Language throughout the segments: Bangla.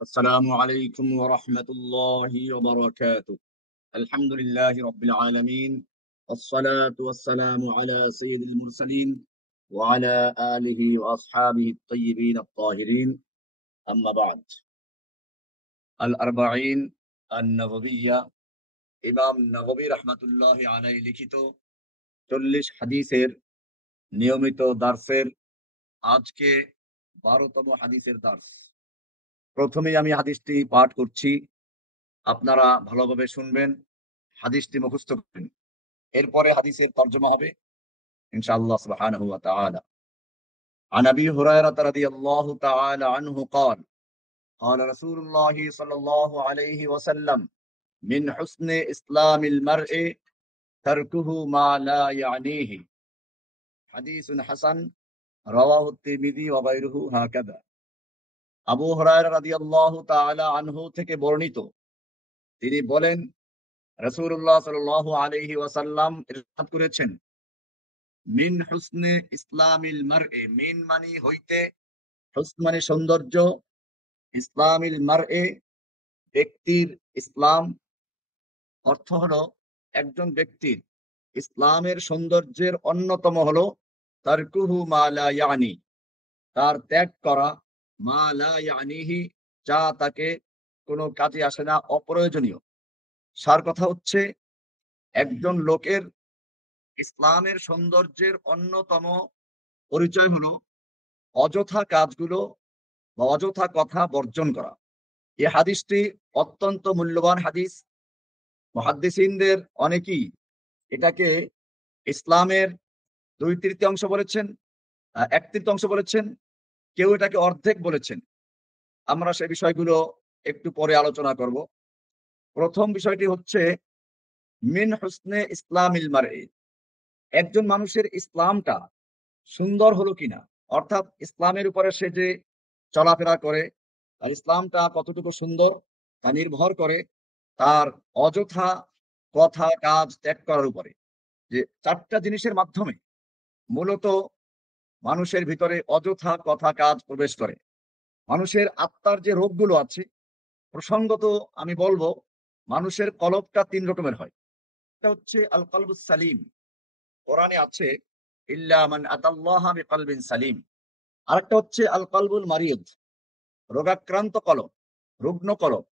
السلام عليكم ورحمة الله وبركاته. الحمد لله رب العالمين، والصلاة والسلام على سيد المرسلين وعلى آله وأصحابه الطيبين الطاهرين. أما بعد، الأربعين النووية ইমাম নববী রহমাতুল্লাহি আলাইহি লিখিত 40 হাদিসের নিয়মিত দার্সের আজকে 12তম হাদিসের দার্স। প্রথমেই আমি হাদিসটি পাঠ করছি, আপনারা ভালোভাবে শুনবেন, হাদিসটি মুখস্থ করবেন। এরপরে হাদিসের তর্জমা হবে ইনশাআল্লাহ সুবহানাহু ওয়া তাআলা। عن ابي هريره رضي الله تعالى عنه قال قال رسول الله صلى الله عليه وسلم من حسن اسلام المرء تركه ما لا يعنيه حديث حسن رواه الترمذي وغيره هكذا। আবু হুরায়রা রাদিয়াল্লাহু তাআলা আনহু থেকে বর্ণিত, তিনি বলেন রাসূলুল্লাহ সাল্লাল্লাহু আলাইহি ওয়াসাল্লাম ইরশাদ করেছেন, মিন হুসনে ইসলামিল মারএ, মিন মানে হইতে, হুসন মানে সৌন্দর্য, ইসলামিল মারএ ব্যক্তির ইসলাম, অর্থ হলো একজন ব্যক্তির ইসলামের সৌন্দর্যের অন্যতম হলো তারকুহু মা লা ইয়ানি, তার ত্যাগ করা, মা লা ইয়ানিহি, যা তাকে কোনো কাজে আসে না, অপ্রয়োজনীয়। সার কথা হচ্ছে, একজন লোকের ইসলামের সৌন্দর্যের অন্যতম পরিচয় হলো অযথা কাজগুলো বা অযথা কথা বর্জন করা। এই হাদিসটি অত্যন্ত মূল্যবান হাদিস। মুহাদ্দিসিনদের অনেকেই এটাকে ইসলামের 2/3 বলেছেন, 1/3 বলেছেন, কেউ এটাকে অর্ধেক বলেছেন। আমরা সে বিষয়গুলো একটু পরে আলোচনা করব। প্রথম বিষয়টি হচ্ছে মিন হুসনে ইসলামিল মারই, একজন মানুষের ইসলামটা সুন্দর হলো কিনা, অর্থাৎ ইসলামের উপরে সে যে চলাফেরা করে, আর ইসলামটা কতটুকু সুন্দর তা নির্ভর করে তার অযথা কথা কাজ ত্যাগ করার উপরে। যে 4টা জিনিসের মাধ্যমে মূলত মানুষের ভিতরে অযথা কথা কাজ প্রবেশ করে। মানুষের আত্মার যে রোগগুলো আছে, প্রসঙ্গত আমি বলবো, মানুষের কলবটা 3 রকমের হয়। এটা হচ্ছে আল কলবুস সালিম, কোরআনে আছে ইল্লা মান আতাল্লাহা বিকলবিন সালিম। আরেকটা হচ্ছে আল কলবুল মারিদ, রোগাক্রান্ত কলব, রুগ্ন কলব,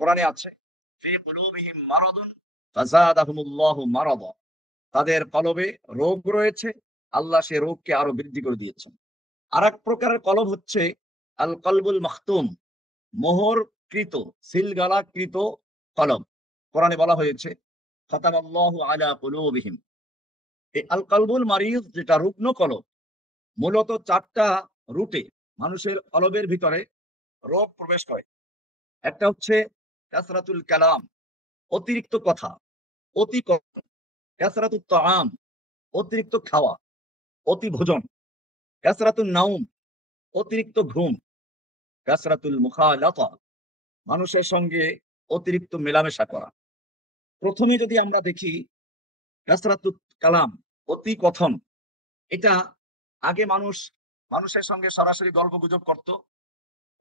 কোরআনে আছে ফি কুলুবিহিম মারাদুন ফাযাদাহুমুল্লাহু মারাদা, তাদের কলবে রোগ রয়েছে, আল্লাহ সে রোগকে আরো বৃদ্ধি করে দিয়েছেন। আরেক প্রকারের কলব হচ্ছে আল কলবুল মাখতুম, মোহরকৃত, সিলগালাকৃত কলব। কোরআনে বলা হয়েছে খাতামাল্লাহু আলা কুলুবিহিম। এই আল কলবুল মারিদ, যেটা রুগ্ন কলব, মূলত 4টা রুটে মানুষের কলবের ভিতরে রোগ প্রবেশ করে। একটা হচ্ছে কাসরাতুল কালাম, অতিরিক্ত কথা, অতি কথা; কাসরাতুত তাআম, অতিরিক্ত খাওয়া, অতি ভোজন; কাসরাতুন নাউম, অতিরিক্ত ঘুম; কাসরাতুল মুখালাতা, মানুষের সঙ্গে অতিরিক্ত মেলামেশা করা। প্রথমে যদি আমরা দেখি কাসরাতুল কালাম, অতি কথন, এটা আগে মানুষের সঙ্গে সরাসরি গল্প গুজব করত।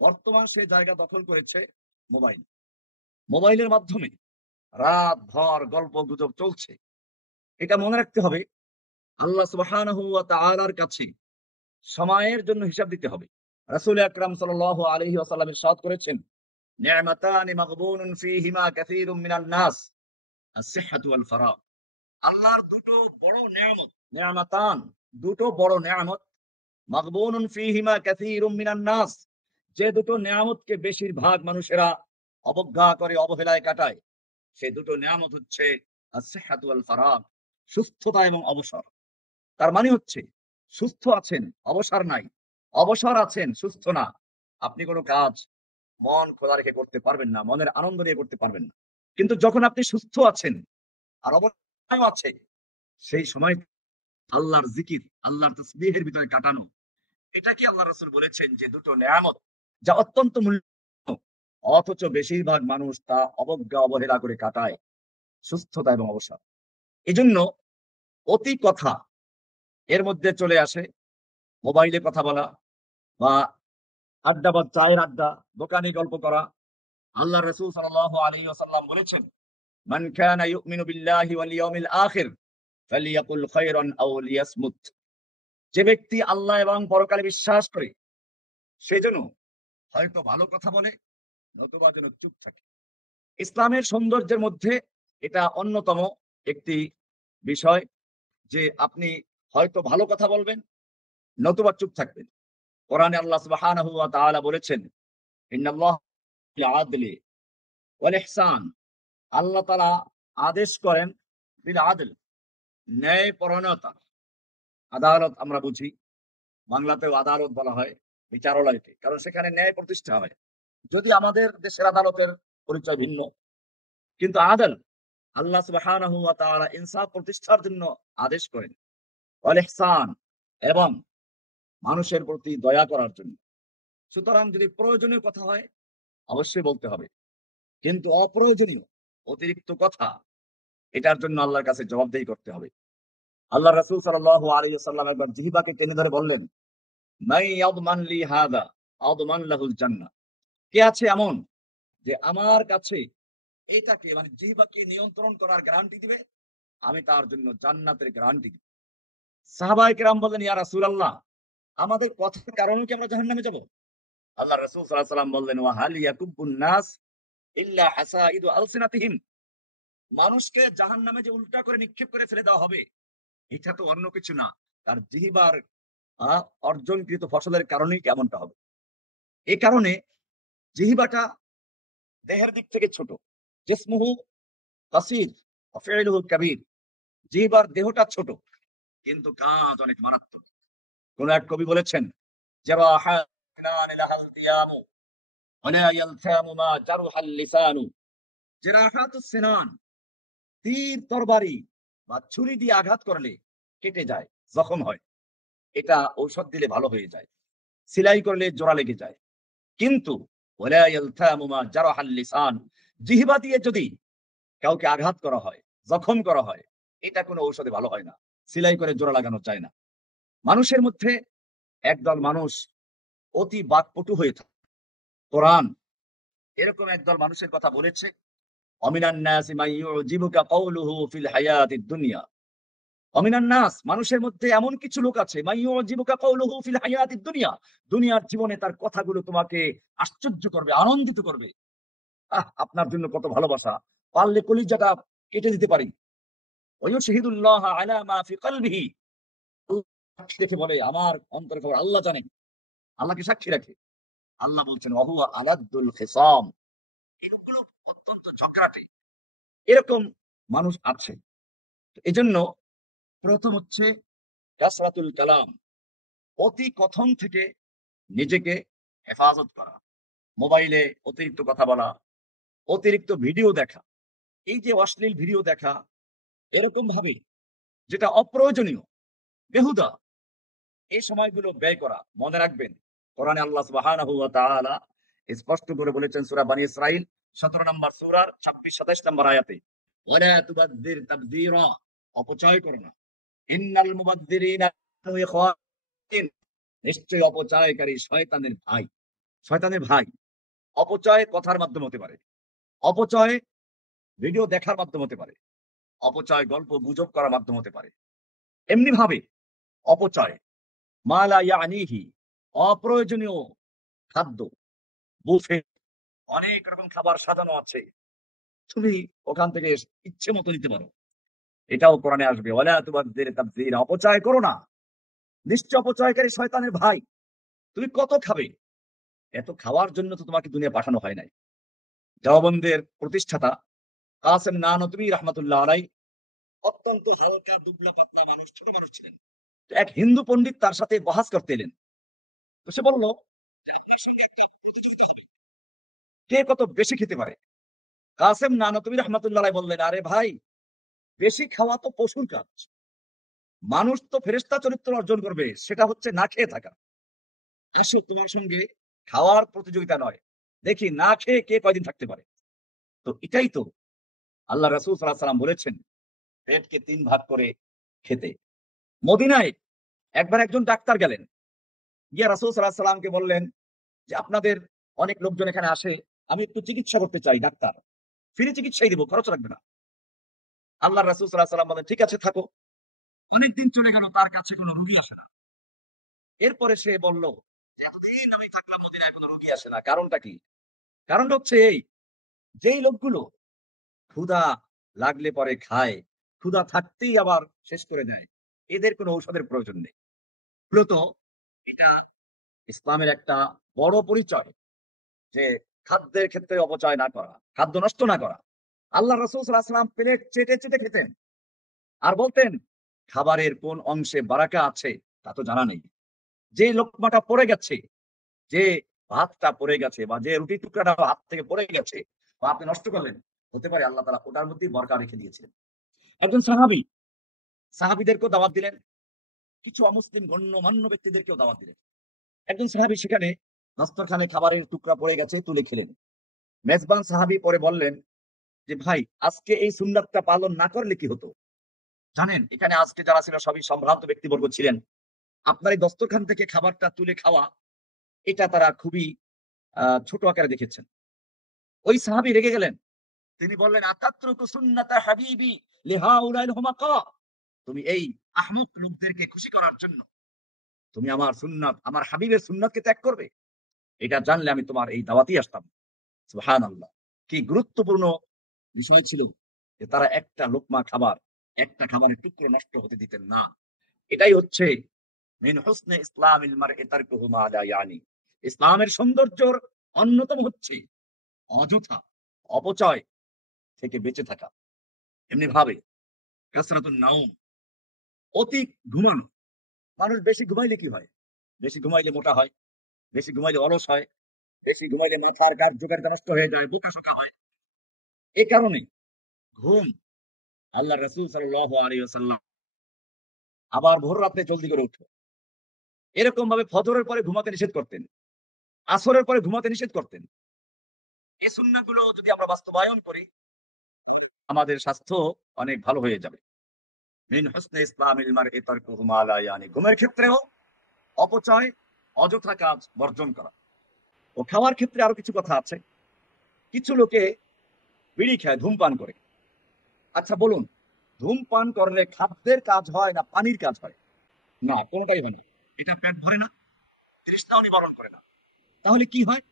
বর্তমান সে জায়গা দখল করেছে মোবাইল। মোবাইলের মাধ্যমে রাত ভর গল্প গুজব চলছে। এটা মনে রাখতে হবে, আল্লাহ সুবহানাহু ওয়া তাআলার কাছে সময়ের জন্য হিসাব দিতে হবে। রাসূল আকরাম সাল্লাল্লাহু আলাইহি ওয়াসাল্লাম ইরশাদ করেছেন, নি'মাতানি মাগবুনুন ফীহিমা কাসীরুম মিনান নাস, আস-সিহহাতু ওয়াল ফারাগ। আল্লাহর দুটো বড় নিয়ামত, নিয়ামাতান, দুটো বড় নিয়ামত, মাগবুনুন ফীহিমা কাসীরুম মিনান নাস, যে দুটো নিয়ামতকে বেশিরভাগ মানুষেরা অবজ্ঞা করে, অবহেলায় কাটায়, সে দুটো নিয়ামত হচ্ছে আস-সিহহাতু ওয়াল ফারাগ, সুস্থতা এবং অবসর। তার মানে হচ্ছে, সুস্থ আছেন, অবসর নাই; অবসর আছেন, সুস্থ না। আপনি কোনো কাজ মন খোলা রেখে করতে পারবেন না, মনের আনন্দ নিয়ে করতে পারবেন না। কিন্তু যখন আপনি সুস্থ আছেন আর অবসর আছে, সেই সময় আল্লাহর জিকির, আল্লাহর তাসবিহের ভিতরে কাটানো, এটা কি আল্লাহ রাসূল বলেছেন যে দুটো নেয়ামত যা অত্যন্ত মূল্যবান, অথচ বেশিরভাগ মানুষ তা অবজ্ঞা অবহেলা করে কাটায়, সুস্থতা এবং অবসর। এজন্য অতি কথা এর মধ্যে চলে আসে মোবাইলে কথা বলা, বা আড্ডা বা চায়ের আড্ডা, দোকানে গল্প করা। আল্লাহ রাসূল সাল্লাল্লাহু আলাইহি ওয়াসাল্লাম বলেছেন, মান কানা ইউমিনু বিল্লাহি ওয়াল ইয়াউমিল আখির ফালিয়াকুল খায়রান আও লিয়াসমুত। যে ব্যক্তি আল্লাহ এবং পরকালে বিশ্বাস করে সে যেন হয়তো ভালো কথা বলে, নতুবা যেন চুপ থাকে। ইসলামের সৌন্দর্যের মধ্যে এটা অন্যতম একটি বিষয় যে আপনি হয়তো ভালো কথা বলবেন, নতুবা চুপ থাকবেন। কোরআনে আল্লাহ সুবহানাহু ওয়া তাআলা বলেছেন, ইন্নাল্লাহ বিল আদলি ওয়াল ইহসান। আল্লাহ তাআলা আদেশ করেন বিল আদল, ন্যায় পরায়ণতা। আদালত আমরা বুঝি, বাংলাতেও আদালত বলা হয় বিচারালয়কে, কারণ সেখানে ন্যায় প্রতিষ্ঠা হয়। যদি আমাদের দেশের আদালতের পরিচয় ভিন্ন, কিন্তু আদল, আল্লাহ সুবহানাহু ওয়া তাআলা ইনসাফ প্রতিষ্ঠার জন্য আদেশ করেন, ওয়াল ইহসান, এবং মানুষের প্রতি দয়া করার জন্য। সুতরাং যদি প্রয়োজনীয় কথা হয় অবশ্যই বলতে হবে, কিন্তু অপ্রয়োজনীয় অতিরিক্ত কথা, এটার জন্য আল্লাহর কাছে জবাবদেহি করতে হবে। আল্লাহ রাসূল সাল্লাল্লাহু আলাইহি ওয়াসাল্লাম একবার জিহ্বাকে টেনে ধরে বললেন, মাই ইয়াদমান লি হাদা আদমান লাহুল জান্নাহ। কে আছে এমন যে আমার কাছে এটাকে মানে জিহ্বাকে নিয়ন্ত্রণ করার গ্যারান্টি দিবে, আমি তার জন্য জান্নাতের গ্যারান্টি দিব। সাহাবায়ে কেরাম বললেন, ইয়া রাসূলুল্লাহ, আমাদের কথার কারণে কি আমরা জাহান্নামে যাব? আল্লাহ রাসূল সাল্লাল্লাহু আলাইহি ওয়াসাল্লাম বললেন, ওয়া হাল ইয়াকুবুন নাস ইল্লা হাসাইদু আলসিনাতিহিম। মানুষকে জাহান্নামে যে উল্টা করে নিক্ষেপ করে ফেলে দেওয়া হবে, এটা তো অন্য কিছু না, তার জিহ্বার অর্জনকৃত ফসলের কারণেই কেমনটা হবে। এই কারণে জিহ্বাটা দেহের দিক থেকে ছোট, জিসমুহু কাসীর ওয়া ফি'লুহু কাবীর। জিহ্বার দেহটা ছোট কিন্তু কাজ অনেক মারাত্মক। কোন এক কবি বলেছেন, জারাহাতিনান লাহালতিয়ামু ওয়া লা ইয়ালতামু মা জারহাল লিসানু। জারাহাতুস সিনান, তীর তরবারি বা ছুরি দিয়ে আঘাত করলে কেটে যায়, জখম হয়, এটা ঔষধ দিলে ভালো হয়ে যায়, সেলাই করলে জোড়া লেগে যায়। কিন্তু ওয়ালা ইয়ালতামু মা জারাহাল লিসান, জিহ্বা দিয়ে যদি কাউকে আঘাত করা হয়, জখম করা হয়, এটা কোনো ঔষধে ভালো হয় না, সেলাই করে জোড়া লাগানো যায় না। মানুষের মধ্যে একদল মানুষ অতি বাকপটু হয়ে থাকে। কোরআন এরকম একদল মানুষের কথা বলেছে, অমিনান নাসি মান ইউজিবুকা কাওলুহু ফিল হায়াতিদ দুনিয়া। অমিনান নাস, মানুষের মধ্যে এমন কিছু লোক আছে, মান ইউজিবুকা কাওলুহু ফিল হায়াতিদ দুনিয়া, দুনিয়ার জীবনে তার কথাগুলো তোমাকে আশ্চর্য করবে, আনন্দিত করবে। আপনার জন্য কত ভালোবাসা, পারলে কলিজাটা কেটে দিতে পারি। ওয়ায়ুশহিদুল্লাহ আলা মা ফি কলবিহি, দেখে বলে আমার অন্তরের খবর আল্লাহ জানেন, আল্লাহকে সাক্ষী রাখে। আল্লাহ বলছেন, ওয়াহুয়া আলাদ্দুল খিসাম, এগুলো অত্যন্ত ঝগড়াটে। এরকম মানুষ আছে। এজন্য প্রথম হচ্ছে কাসরাতুল কালাম, অতি কথন থেকে নিজেকে হেফাজত করা। মোবাইলে অতিরিক্ত কথা বলা, অতিরিক্ত ভিডিও দেখা, এই যে অশ্লীল ভিডিও দেখা, এরকম ভাবে যেটা অপ্রয়োজনীয়, বেহুদা, এই সময়গুলো ব্যয় করা। মনে রাখবেন, কোরআনে আল্লাহ সুবহানাহু ওয়া তাআলা স্পষ্ট করে বলেছেন সূরা বনী ইসরাঈল 17 নম্বর সূরার 26-27 নম্বর আয়াতে, ওয়ালা তুবাদদির তাবদীরা, অপচয় করো না। ইন্নাল মুবাদদিরিনা কানু ইখওয়ানিন, নিশ্চয়ই অপচয়কারী শয়তানের ভাই। শয়তানের ভাই। অপচয় কথার মাধ্যমে হতে পারে, অপচয় ভিডিও দেখার মাধ্যমে হতে পারে, অপচয় গল্প গুজব করার মাধ্যমে হতে পারে। এমনি ভাবে অপচয় মালা ইয়ানিহি, অপ্রয়োজনীয় খাদ্য, বুফে, অনেক রকম খাবার সাজানো আছে, তুমি ওখান থেকে ইচ্ছে মতো নিতে পারো, এটাও কোরআনে আসবে। ওয়ালা তুবাদদির তাবদীরা, অপচয় করো না, নিশ্চয় অপচয়কারী শয়তানের ভাই। তুমি কত খাবে? এত খাওয়ার জন্য তো তোমাকে দুনিয়া পাঠানো হয় নাই। দেওবন্দের প্রতিষ্ঠাতা কাসেম নানতুবি রাহমাতুল্লাহ আলাইহি অত্যন্ত হালকা দুবলা পাতলা মানুষ, ছোট মানুষ ছিলেন। তো এক হিন্দু পণ্ডিত তার সাথে বহাস করতে এলেন। তো সে বলল, কে কত বেশি খেতে পারে? কাসেম নানতুবি রাহমাতুল্লাহ আলাইহি বললেন, আরে ভাই, বেশি খাওয়া তো পশুর কাজ, মানুষ তো ফেরেশতা চরিত্র অর্জন করবে, সেটা হচ্ছে না খেয়ে থাকা। আসো তোমার সঙ্গে খাওয়ার প্রতিযোগিতা নয়, দেখি না খেয়ে কে কয়দিন থাকতে পারে। তো এটাই তো আল্লাহ রাসূল সাল্লাল্লাহু আলাইহি সাল্লাম বলেছেন, পেটকে 3 ভাগ করে খেতে। মদিনায় একবার একজন ডাক্তার গেলেন, গিয়া রাসূল সাল্লাল্লাহু আলাইহি সাল্লামকে বললেন, যে আপনাদের অনেক লোকজন এখানে আসে, আমি একটু চিকিৎসা করতে চাই, ডাক্তার ফ্রি চিকিৎসাই দিব, খরচ লাগবে না। আল্লাহ রাসূল সাল্লাল্লাহু আলাইহি ওয়াসাল্লাম বলেন, ঠিক আছে থাকো। অনেকদিন চলে গেল, তার কাছে কোনো রোগী আসে না। এরপরে সে বলল, এতদিন আমি থাকলাম মদিনায়, কোনো রোগী আসে না, কারণটা কি? কারণটা হচ্ছে এই, যেই লোকগুলো ক্ষুধা লাগলে পরে খায়, ক্ষুধা থাকতেই আবার শেষ করে দেয়, এদের কোনো ঔষধের প্রয়োজন নেই। মূলত এটা ইসলামের একটা বড় পরিচয়, যে খাদ্যের ক্ষেত্রে অপচয় না করা, খাদ্য নষ্ট না করা। আল্লাহ রাসূল সাল্লাল্লাহু আলাইহি ওয়াসাল্লাম প্লেট চেটে চেটে খেতেন, আর বলতেন, খাবারের কোন অংশে বারাকা আছে তা তো জানা নেই। যে লোকমাটা পড়ে গেছে, যে ভাতটা পড়ে গেছে, বা যে রুটি টুকরাটা হাত থেকে পড়ে গেছে, বা আপনি নষ্ট করলেন, হতে পারে আল্লাহ তাআলা ওটার মধ্যেই বরকত রেখে দিয়েছিলেন। একজন সাহাবী সাহাবীদেরকেও দাওয়াত দিলেন, কিছু অমুসলিম গণ্যমান্য ব্যক্তিদেরকেও দাওয়াত দিলেন। একজন সাহাবী সেখানে দস্তরখানে খাবারের টুকরা পড়ে গেছে, তুলে খেলেন। মেজবান সাহাবী পরে বললেন যে, ভাই আজকে এই সুন্নাতটা পালন না করলে কি হতো? জানেন এখানে আজকে যারা ছিল সবই সম্ভ্রান্ত ব্যক্তিবর্গ ছিলেন, আপনার এই দস্তরখান থেকে খাবারটা তুলে খাওয়া, এটা তারা খুবই ছোট আকারে দেখেছেন। ওই সাহাবী রেগে গেলেন। তিনি বললেন, আতাত্রুকু সুন্নাতা হাবিবি লিহাউলাইল হুমাকা, তুমি এই আহমক লোকদেরকে খুশি করার জন্য তুমি আমার সুন্নাত, আমার হাবিবের সুন্নাতকে ত্যাগ করবে? এটা জানলে আমি তোমার এই দাওয়াতেই আসতাম। সুবহানাল্লাহ, কি গুরুত্বপূর্ণ বিষয় ছিল যে তারা একটা লোকমা খাবার, একটা খাবারের টুকরো নষ্ট হতে দিতেন না। এটাই হচ্ছে মিন হুসনে ইসলামিল মারই তারকুহু মা লা ইয়ানি। ইসলামের সৌন্দর্যর অন্যতম হচ্ছে অযথা অপচয় থেকে বেঁচে থাকা। এমনি ভাবে কাসরাতুন নাউম, অতি ঘুমানো। মানুষ বেশি ঘুমাইলে কি হয়? বেশি ঘুমাইলে মোটা হয়, বেশি ঘুমাইলে অলস হয়, বেশি ঘুমাইলে মাথার কার্যকারিতা নষ্ট হয়ে যায়, বোকাশোকা হয়। এ কারণে ঘুম, আল্লাহ রাসূল সাল্লাল্লাহু আলাইহি ওয়াসাল্লাম আবার ভোর রাতে জলদি করে উঠো, এরকম ভাবে ফজরের পরে ঘুমাতে নিষেধ করতেন, আসরের পরে ঘুমাতে নিষেধ করতেন। এই সুন্নাহগুলো যদি আমরা বাস্তবায়ন করি, আমাদের স্বাস্থ্য অনেক ভালো হয়ে যাবে। মিন হুসনে ইসলামিল মারই তারকুহু মা লা ইয়ানি, ঘুমের ক্ষেত্রেও অপচয়, অযথা কাজ বর্জন করা। ও খাওয়ার ক্ষেত্রে আরো কিছু কথা আছে। কিছু লোকে বিড়ি খায়, ধূমপান করে। আচ্ছা বলুন, ধূমপান করলে খাদ্যের কাজ হয় না পানির কাজ হয়? না, কোনটাই হয় না। এটা পেট ভরে না, তৃষ্ণাও নিবারণ করে না। তাহলে কি হয়?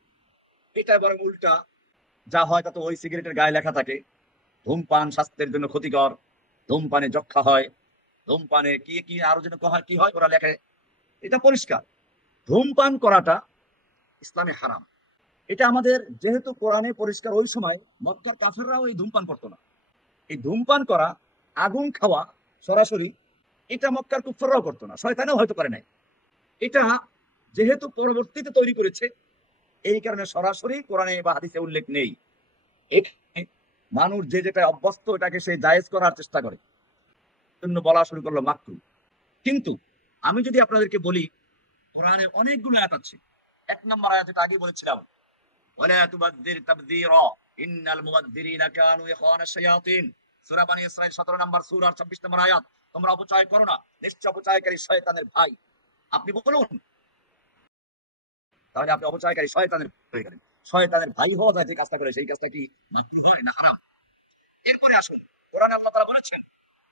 এটা বরং উল্টা। যা হয় তা তো ওই সিগারেটের গায়ে লেখা থাকে, ধূমপান স্বাস্থ্যের জন্য ক্ষতিকর, ধূমপানে যক্ষা হয়, ধূমপানে কি কি আরো যেন হয়, কি হয় ওরা লেখে। এটা পরিষ্কার, ধূমপান করাটা ইসলামে হারাম। এটা আমাদের যেহেতু কোরআনে পরিষ্কার, ওই সময় মক্কার কাফেররাও এই ধূমপান করতো না। এই ধূমপান করা, আগুন খাওয়া সরাসরি, এটা মক্কার কুফাররাও করতো না, শয়তানও হয়তো করে নাই। এটা যেহেতু পরবর্তীতে তৈরি করেছে, এই কারণে সরাসরি কোরআনে বা হাদিসে উল্লেখ নেই। এখানে মানুষ যে যেটা অভ্যস্ত, এটাকে সে জায়েজ করার চেষ্টা করে, জন্য বলা শুরু করলো মাকরু। কিন্তু আমি যদি আপনাদেরকে বলি, কোরআনে অনেকগুলো আয়াত আছে। এক নম্বর আয়াত, যেটা আগে বলেছিলাম, ওয়ালা তুবাদদির তাবদীরা ইন্নাল মুবাদদিরিনা কানু ইখওয়ানাশ শায়াতিন, সূরা বনী ইসরাঈল 17 নম্বর সূরার 26 নম্বর আয়াত। তোমরা অপচয় করো না, নিশ্চয় অপচয়কারী শয়তানের ভাই। আপনি বলুন, তাহলে আপনি অপচয়কারী শয়তানের হয়ে গেলেন। শয়তানের ভাই হওয়া যায় যে কাজটা করে, সেই কাজটা কি মাকরুহ হয় না হারাম? এরপরে আসুন, কোরআনে আল্লাহ তাআলা বলেছেন,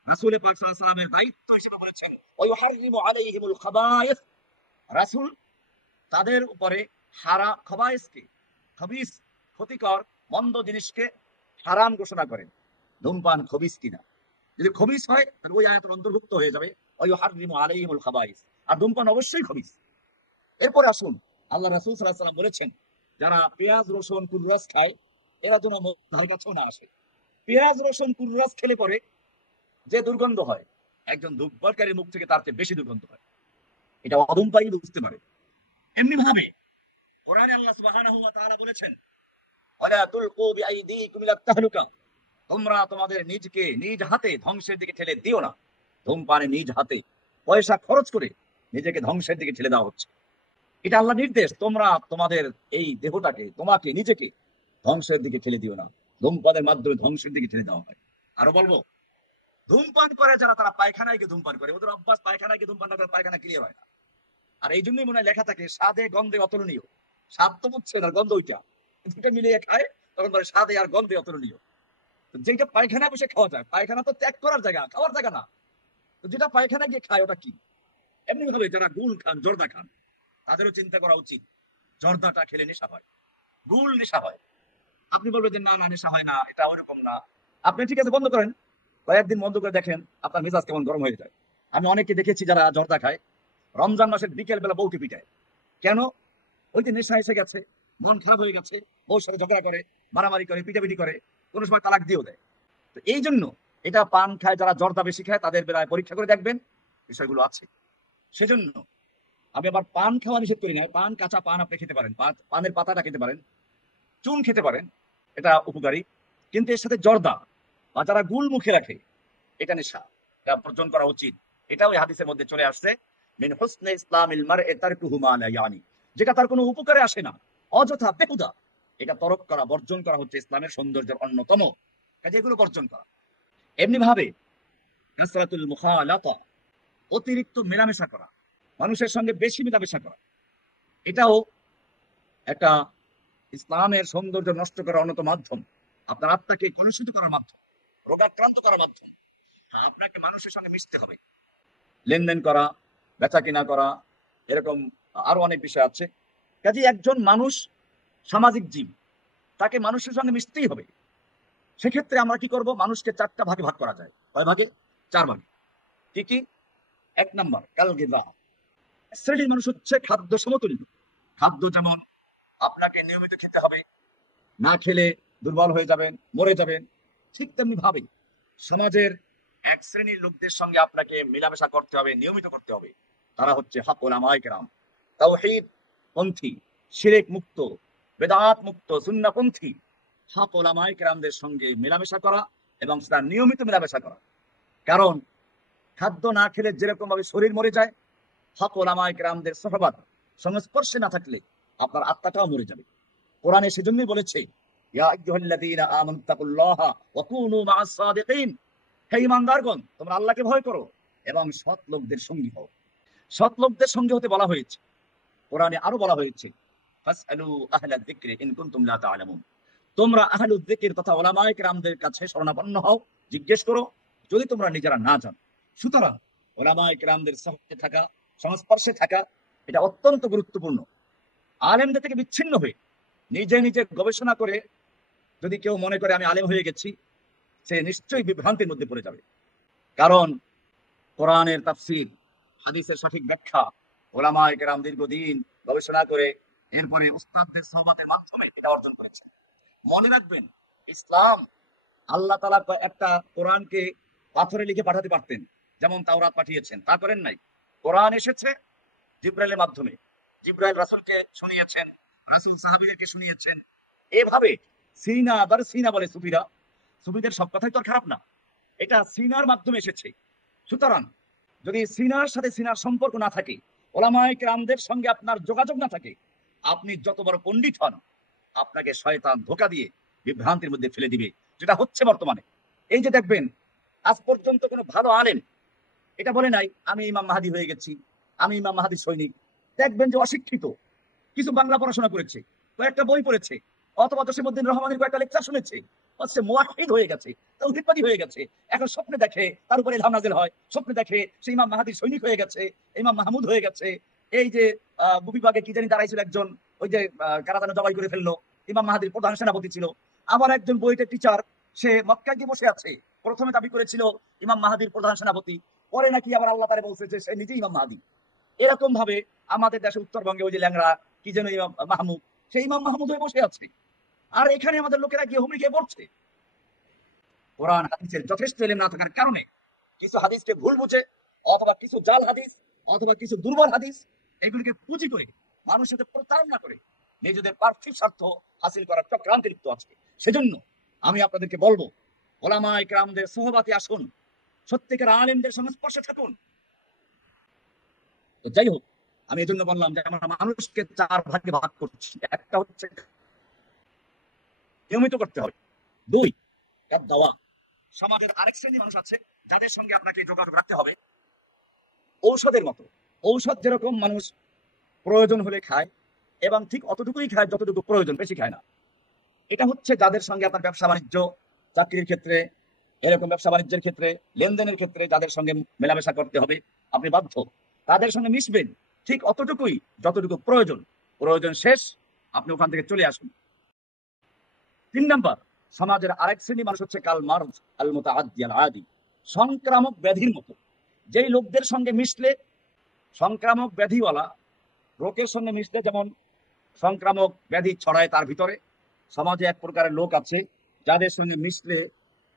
রাসূল পাক সাল্লাল্লাহু আলাইহি ওয়াসাল্লামের দায়িত্ব হিসেবে বলেছেন, ওয়া ইউহাররিমু আলাইহিমুল খাবায়েস, রাসূল তাদের উপরে খবায়েসকে, খবিস, ক্ষতিকর মন্দ জিনিসকে হারাম ঘোষণা করেন। ধূমপান খবিস কিনা? যদি খবিস হয় তাহলে ওই আয়াতের অন্তর্ভুক্ত হয়ে যাবে, ওয়া ইউহাররিমু আলাইহিমুল খাবায়েস। আর ধূমপান অবশ্যই খবিস। এরপরে আসুন, আল্লাহ রাসূল সাল্লাল্লাহু আলাইহি ওয়াসাল্লাম বলেছেন, যারা পেঁয়াজ রসুন কুলরস খায়, এরা যেন ধারে কাছেও না আসে। পেঁয়াজ রসুন কুলরস খেলে পরে যে দুর্গন্ধ হয়, একজন ধূমপানকারীর মুখ থেকে তার চেয়ে বেশি দুর্গন্ধ হয়। এটা অধমপায়ী বুঝতে পারে। এমনি ভাবে কোরআনে আল্লাহ সুবহানাহু ওয়া তাআলা বলেছেন, ওয়ালা তুলকু বিআইদিকুম ইলা তাহলুকা, তোমরা তোমাদের নিজকে নিজ হাতে ধ্বংসের দিকে ঠেলে দিও না। ধূমপানে নিজ হাতে পয়সা খরচ করে নিজেকে ধ্বংসের দিকে ঠেলে দেওয়া হচ্ছে। এটা আল্লাহ নির্দেশ, তোমরা তোমাদের এই দেহটাকে, তোমাকে নিজেকে ধ্বংসের দিকে ঠেলে দিও না। ধূমপানের মাধ্যমে ধ্বংসের দিকে ঠেলে দেওয়া হয়। আরো বলবো, ধূমপান করে যারা, তারা পায়খানায় গিয়ে ধূমপান করে, ওদের অভ্যাস পায়খানায় গিয়ে ধূমপান না করে পায়খানা ক্লিয়ার হয় না। আর এই জন্যই মনে হয় লেখা থাকে, স্বাদে গন্ধে অতুলনীয়। স্বাদ তো বুঝছেন আর গন্ধ ওইটা, দুইটা মিলিয়ে খায় তখন বলে স্বাদে আর গন্ধে অতুলনীয়। তো যেটা পায়খানায় বসে খাওয়া যায়, পায়খানা তো ত্যাগ করার জায়গা, খাওয়ার জায়গা না। তো যেটা পায়খানা গিয়ে খায় ওটা কি? এমনি ভাবে যারা গুল খান, জর্দা খান, তাদেরও চিন্তা করা উচিত। জর্দাটা খেলে নেশা হয়, গুল নেশা হয়। আপনি বলবেন যে না না নেশা হয় না, এটা ওইরকম না। আপনি ঠিক আছে বন্ধ করেন, কয়েকদিন বন্ধ করে দেখেন আপনার মেজাজ কেমন গরম হয়ে যায়। আমি অনেকে দেখেছি যারা জর্দা খায় রমজান মাসের বিকেল বেলা বউকে পিটায়। কেন? ওই যে নেশা এসে গেছে, মন খারাপ হয়ে গেছে, বউর সাথে ঝগড়া করে, মারামারি করে, পিটাপিটি করে, কোনো সময় তালাক দিয়েও দেয়। তো এই জন্য এটা পান খায় যারা জর্দা বেশি খায় তাদের বেলায় পরীক্ষা করে দেখবেন বিষয়গুলো আছে। সেজন্য আমি আবার পান খাওয়া নিষেধ করি না। পান, কাঁচা পান আপনি খেতে পারেন, পানের পাতাটা খেতে পারেন, চুন খেতে পারেন, এটা উপকারী। কিন্তু এর সাথে জর্দা বা যারা গুল মুখে রাখে, এটা নেশা, এটা বর্জন করা উচিত। এটাও এই হাদিসের মধ্যে চলে আসছে, মিন হুসনে ইসলামিল মারই তারকুহু মা লা ইয়ানি, যেটা তার কোনো উপকারে আসে না, অযথা বেহুদা, এটা তরক করা, বর্জন করা হচ্ছে ইসলামের সৌন্দর্যের অন্যতম কাজে, এগুলো বর্জন করা। এমনি ভাবে কাসরাতুল মুখালাতা, অতিরিক্ত মেলামেশা করা, মানুষের সঙ্গে বেশি মেলামেশা করা, এটাও একটা ইসলামের সৌন্দর্য নষ্ট করার অন্যতম মাধ্যম। আপনার আত্মাকে কলুষিত করার মাধ্যম, রোগাক্রান্ত করার মাধ্যম। আপনাকে মানুষের সঙ্গে মিশতে হবে, লেনদেন করা, বেচা কিনা করা, এরকম আরো অনেক বিষয় আছে। কাজে একজন মানুষ সামাজিক জীব, তাকে মানুষের সঙ্গে মিশতেই হবে। সেক্ষেত্রে আমরা কি করব? মানুষকে চারটা ভাগে ভাগ করা যায়। কয় ভাগে? চার ভাগে। কি কি? এক নাম্বার কাল গিযা, শ্রেণীর মানুষ হচ্ছে খাদ্য সমতুল্য। খাদ্য যেমন আপনাকে নিয়মিত খেতে হবে, না খেলে দুর্বল হয়ে যাবেন, মরে যাবেন, ঠিক তেমনি ভাবে সমাজের এক শ্রেণীর লোকদের সঙ্গে আপনাকে মেলামেশা করতে হবে, নিয়মিত করতে হবে। তারা হচ্ছে হক উলামায়ে কেরাম, তাওহীদ পন্থী, শিরক মুক্ত, বেদাত মুক্ত, সুন্নাহ পন্থী হক উলামায়ে কেরামদের সঙ্গে মেলামেশা করা এবং সেটা নিয়মিত মেলামেশা করা। কারণ খাদ্য না খেলে যেরকম ভাবে শরীর মরে যায়, হক ওলামায়ে কেরামদের সোহবত সংস্পর্শে না থাকলে আপনার আত্মাটাও মরে যাবে। কোরআনে সেজন্যই বলেছে, ইয়া আইয়ুহাল্লাযীনা আমানুত্তাকুল্লাহা ওয়া কুনু মা'আস সাদিকিন, হে ঈমানদারগণ তোমরা আল্লাহকে ভয় করো এবং সৎ লোকদের সঙ্গী হও। সৎ লোকদের সঙ্গী হতে বলা হয়েছে। কোরআনে আরো বলা হয়েছে, ফাসআলু আহলা যিকরি ইন কুনতুম লা তা'লামুন, তোমরা আহলুয যিকর তথা ওলামায়ে কেরামদের কাছে শরণাপন্ন হও, জিজ্ঞেস করো যদি তোমরা নিজেরা না জানো। সুতরাং ওলামায়ে কেরামদের সহবতে থাকা, সংস্পর্শে থাকা, এটা অত্যন্ত গুরুত্বপূর্ণ। আলেমদের থেকে বিচ্ছিন্ন হয়ে নিজে নিজে গবেষণা করে যদি কেউ মনে করে আমি আলেম হয়ে গেছি, সে নিশ্চয়ই বিভ্রান্তির মধ্যে পড়ে যাবে। কারণ কোরআনের তাফসীর, হাদিসের সঠিক ব্যাখ্যা ওলামায়ে কেরাম দীর্ঘদিন গবেষণা করে এরপরে উস্তাদদের সহবতের মাধ্যমে এটা অর্জন করেছে। মনে রাখবেন, ইসলাম, আল্লাহ তাআলা একটা কোরআনকে পাথরে লিখে পাঠাতে পারতেন, যেমন তাওরাত পাঠিয়েছেন, তা করেন নাই। কোরআন এসেছে জিবরাইলের মাধ্যমে, জিবরাইল রাসূলকে শুনিয়েছেন, রাসূল সাহাবীদেরকে শুনিয়েছেন। এভাবে সিনা আবার সিনা বলে সুফিরা, সুফিদের সব কথাই তো খারাপ না, এটা সিনার মাধ্যমে এসেছে। সুতরাং যদি সিনার সাথে সিনার সম্পর্ক না থাকে, ওলামায়ে কেরামদের সঙ্গে আপনার যোগাযোগ না থাকে, আপনি যত বড় পণ্ডিত হন, আপনাকে শয়তান ধোঁকা দিয়ে বিভ্রান্তির মধ্যে ফেলে দিবে, যেটা হচ্ছে বর্তমানে। এই যে দেখবেন, আজ পর্যন্ত কোনো ভালো আলেম এটা বলে নাই আমি ইমাম মাহাদি হয়ে গেছি, আমি ইমাম মাহাদির সৈনিক। দেখবেন যে অশিক্ষিত, কিছু বাংলা পড়াশোনা করেছে, কয়েকটা বই পড়েছে, অথবা জসিমউদ্দিন রহমানের কয়েকটা লেকচার শুনেছে, হচ্ছে মুওয়াহহিদ হয়ে গেছে, তাওহীদবাদী হয়ে গেছে। এখন স্বপ্নে দেখে তার উপরে ইলহাম নাযিল হয়, স্বপ্নে দেখে সে ইমাম মাহাদির সৈনিক হয়ে গেছে, ইমাম মাহমুদ হয়ে গেছে। এই যে বুবিবাগে কি জানি দাঁড়াইছিল একজন, ওই যে কারা যেন জবাই করে ফেললো, ইমাম মাহাদির প্রধান সেনাপতি ছিল। আবার একজন বুয়েটের টিচার, সে মক্কায় গিয়ে বসে আছে, প্রথমে দাবি করেছিল ইমাম মাহাদির প্রধান সেনাপতি, পরে নাকি আবার আল্লাহ তাআলা বলছে যে সে নিজেই ইমাম মাহাদি। এরকম ভাবে আমাদের দেশে উত্তরবঙ্গে ওই যে ল্যাংড়া কি যেন ইমাম মাহমুদ, সেই ইমাম মাহমুদ হয়ে বসে আছে। আর এখানে আমাদের লোকেরা গিয়ে হুমড়ি খেয়ে পড়ছে। কোরআন হাদিসের যথেষ্ট ইলম না থাকার কারণে কিছু হাদিসকে ভুল বুঝে, অথবা কিছু জাল হাদিস, অথবা কিছু দুর্বল হাদিস, এগুলিকে পুঁজি করে মানুষের সাথে প্রতারণা করে নিজেদের পার্থিব স্বার্থ হাসিল করার চক্রান্তে লিপ্ত আছে। সেজন্য আমি আপনাদেরকে বলবো, ওলামায়ে কেরামদের সুহবাতে আসুন, সত্যিকার আলেমদের সংস্পর্শে থাকুন। তো যাই হোক, আমি এই জন্য বললাম যে আমরা মানুষকে চার ভাগে ভাগ করছি। একটা হচ্ছে নিয়মিত করতে হবে, দুই দাওয়া, সমাজের আরেক শ্রেণীর মানুষ আছে যাদের সঙ্গে আপনাকে যোগাযোগ রাখতে হবে ঔষধের মতো। ঔষধ যেরকম মানুষ প্রয়োজন হলে খায়, এবং ঠিক অতটুকুই খায় যতটুকু প্রয়োজন, বেশি খায় না। এটা হচ্ছে যাদের সঙ্গে আপনার ব্যবসা বাণিজ্য, চাকরির ক্ষেত্রে, এরকম ব্যবসা বাণিজ্যের ক্ষেত্রে, লেনদেনের ক্ষেত্রে যাদের সঙ্গে মেলামেশা করতে হবে, আপনি বাধ্য তাদের সঙ্গে মিশবেন ঠিক অতটুকুই যতটুকু প্রয়োজন। প্রয়োজন শেষ, আপনি ওখান থেকে চলে আসুন। 3 নাম্বার, সমাজের আরেক শ্রেণী মানুষ হচ্ছে কাল মারদ আল মুতাআদ্দি আল আদি, সংক্রামক ব্যাধির মতো। যেই লোকদের সঙ্গে মিশলে, সংক্রামক ব্যাধিওয়ালা রোগের সঙ্গে মিশলে যেমন সংক্রামক ব্যাধি ছড়ায়, তার ভিতরে সমাজে এক প্রকারের লোক আছে যাদের সঙ্গে মিশলে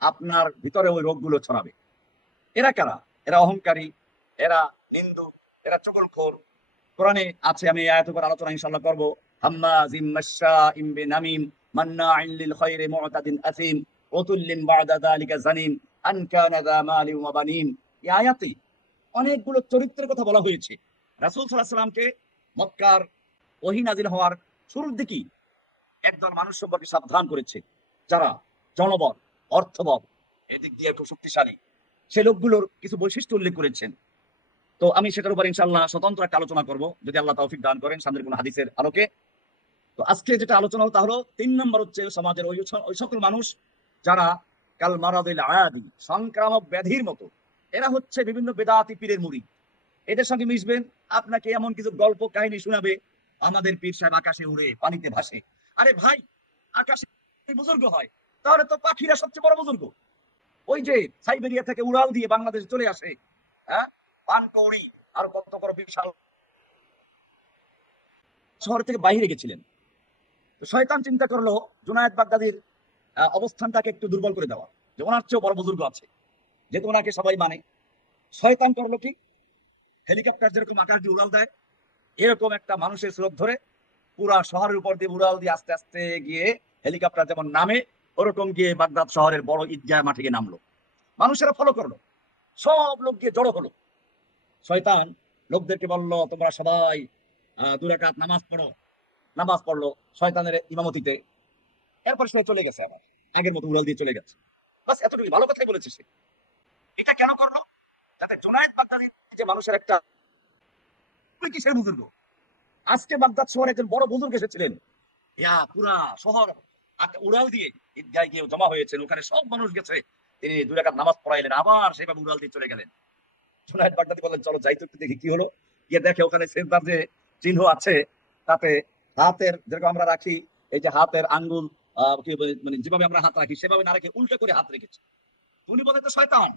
আপনার ভিতরে ওই রোগগুলো ছড়াবে। এরা কারা? এরা অহংকারী, এরা নিন্দুক, এরা চগলখোর। কোরআনে আছে, আমি এই আয়াতের উপর আলোচনা ইনশাআল্লাহ করব। হাম্মাজিম মাশশাইম বিনামিম মান্নাইন লিল খায়রি মু'তাদিন আসিম উতুল্লিন বা'দা যালিকা জানিম আন কানা যা মালি ওয়া বানিন। এই আয়াতে অনেকগুলো চরিত্রের কথা বলা হয়েছে। রাসূল সাল্লাল্লাহু আলাইহি সাল্লামকে মক্কার ওহী নাযিল হওয়ার শুরুর দিকেই একদল মানুষ সম্পর্কে সাবধান করেছে, যারা জনবল, অর্থবল এদিক দিয়ে খুব শক্তিশালী। সে লোকগুলোর কিছু বৈশিষ্ট্য উল্লেখ করেছেন। তো আমি সেটার উপর ইনশাআল্লাহ স্বতন্ত্র একটা আলোচনা করব, যদি আল্লাহ তৌফিক দান করেন সামনের কোন হাদিসের আলোকে। তো আজকে যেটা আলোচনা হলো তা হলো 3 নম্বর হচ্ছে সমাজের ওই সকল মানুষ যারা কাল মারাদিল আয়াদি, সংক্রামক ব্যাধির মতো। এরা হচ্ছে বিভিন্ন বেদাতি পীরের মুরিদ। এদের সঙ্গে মিশবেন, আপনাকে এমন কিছু গল্প কাহিনী শোনাবে, আমাদের পীর সাহেব আকাশে উড়ে পানিতে ভাসে। আরে ভাই, আকাশে বুজুর্গ হয়, তাহলে তো পাখিরা সবচেয়ে বড় বুজুর্গ। ওই যে সাইবেরিয়া থেকে উড়াল দিয়ে বাংলাদেশে চলে আসে, হ্যাঁ, পানকৌড়ি আর কত বড় বিশাল শহর থেকে বাইরে গেছিলেন। তো শয়তান চিন্তা করলো জুনায়েদ বাগদাদির অবস্থানটাকে একটু দুর্বল করে দেওয়া, যে ওনার চেয়েও বড় বুজুর্গ আছে, যেহেতু ওনাকে সবাই মানে। শয়তান করলো কি, হেলিকপ্টার যেরকম আকাশ দিয়ে উড়াল দেয়, এরকম একটা মানুষের স্রোত ধরে পুরা শহরের উপর দিয়ে উড়াল দিয়ে আস্তে আস্তে গিয়ে হেলিকপ্টার যেমন নামে, ওরকম গিয়ে বাগদাদ শহরের বড় ঈদগাহ মাঠে গিয়ে নামলো। মানুষেরা ফলো করলো, সব লোক গিয়ে জড়ো হলো। শয়তান লোকদেরকে বলল, তোমরা সবাই 2 রাকাত নামাজ পড়ো। নামাজ পড়লো শয়তানের ইমামতিতে। এরপর সে চলে গেছে, আবার আগের মতো উড়াল দিয়ে চলে গেছে। বাস এতটুকু, ভালো কথাই বলেছে সে। এটা কেন করলো? যাতে জুনায়েদ বাগদাদি যে মানুষের একটা কিসের বুজুর্গ, আজকে বাগদাদ শহরে একজন বড় বুজুর্গ এসেছিলেন, পুরা শহর উড়াল দিয়ে ঈদগাহে গিয়ে জমা হয়েছেন, ওখানে সব মানুষ গেছে, তিনি 2 রাকাত নামাজ পড়াইলেন, আবার সেভাবে উড়াল দিয়ে চলে গেলেন। জুনায়েদ বাগদাদি বললেন, চলো যাই তো একটু দেখি কি হলো। গিয়ে দেখে ওখানে সেজদার যে চিহ্ন আছে, তাতে হাতের, যেরকম আমরা রাখি এই যে হাতের আঙ্গুল, মানে যেভাবে আমরা হাত রাখি সেভাবে না রেখে উল্টো করে হাত রেখেছে। উনি বলেন তো শয়তান।